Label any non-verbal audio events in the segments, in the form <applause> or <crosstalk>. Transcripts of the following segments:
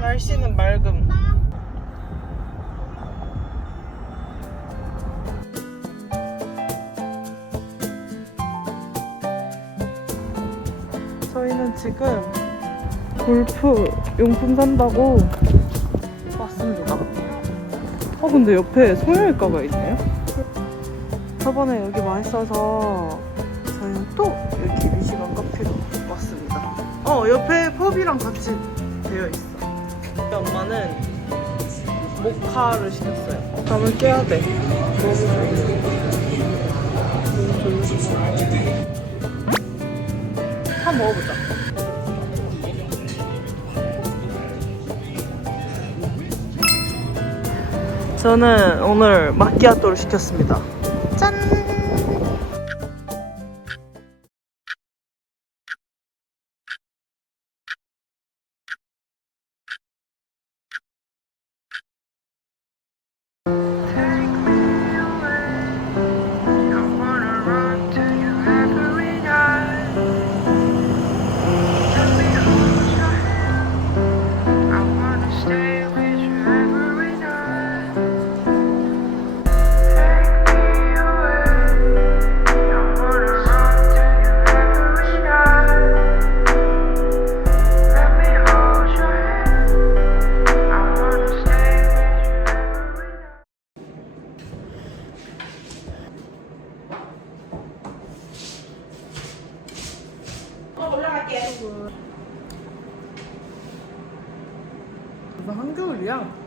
날씨는 맑음. 저희는 지금 골프 용품 산다고 왔습니다. 어 근데 옆에 성형외과가 있네요. 저번에 여기 맛있어서 저희는 또 여기 미시간 카페로 왔습니다. 어 옆에 펍이랑 같이 되어 있어. 우리 엄마는 모카를 시켰어요. 잠을 깨야 돼. 한번 먹어보자. 저는 오늘 마키아토를 시켰습니다. 이거 한겨울이야?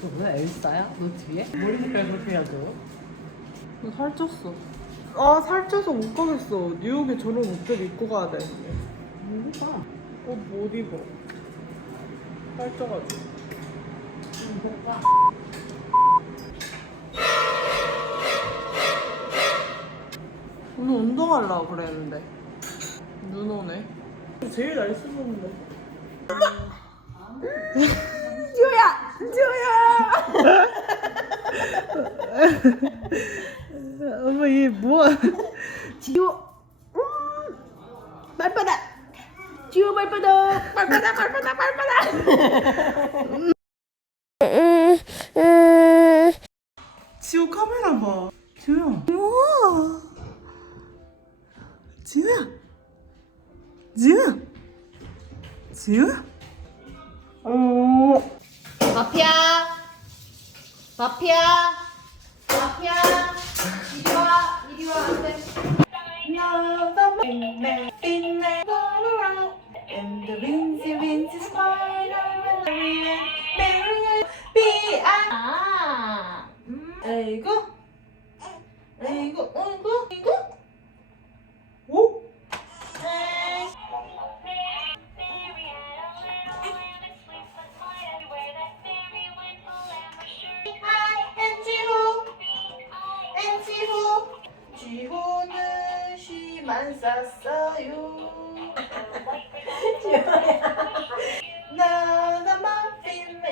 너 뭐야 엘사야? 너 뒤에? 머리 색깔 그렇게 해야죠 너 살쪘어. 아 살쪄서 못 가겠어. 뉴욕에 저런 옷들 입고 가야 되는데. 누구가? 옷못 입어. 살쪄가지고. 누구가? 오늘 운동하려고 그랬는데. 눈 오네. 제일 날씬한데. 지호야! 지호야! 엄마 얘 뭐야? 지호! 음! 발바닥! 지호 발바닥! 발바닥 발바닥 발바닥! 지호야. 지호야. 지호야. 어. 마피아! 마피아! 마피아! 이리 와! 이리 와! 안 돼! And the wincy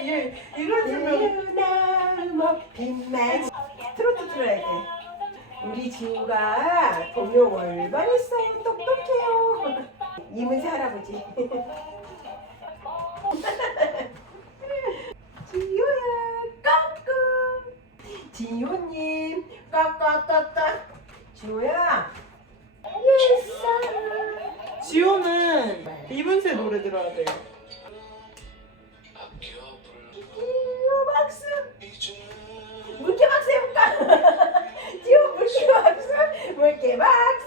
얘 이걸 들면 빛나 트로트 틀어야 돼. 우리 지우가 동요 얼마나 있어요? 똑똑해요. <laughs> 이문세 할아버지. <laughs> 지우야, 까꿍. 지우님, 까까까까. 지우야. 지호는 이문세 노래 들어야 돼요 지우 박수. 물개 박수 해볼까? <laughs> 지우 물개 박수. 물개 박수.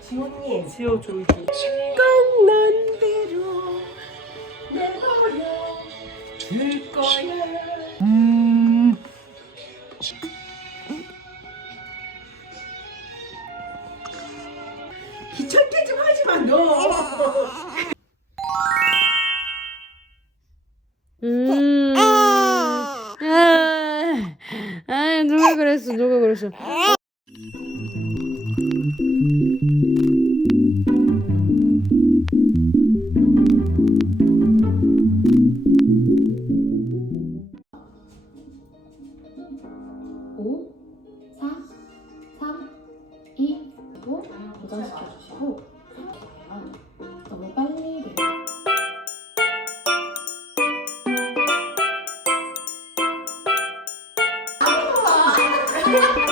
지우님. 지호 졸기 생각난 대로 내버려 둘 거야. 그랬어 누가 그랬어 오, 사, 삼, 이, 고 도전시켜 주시고 너무 빨리 아,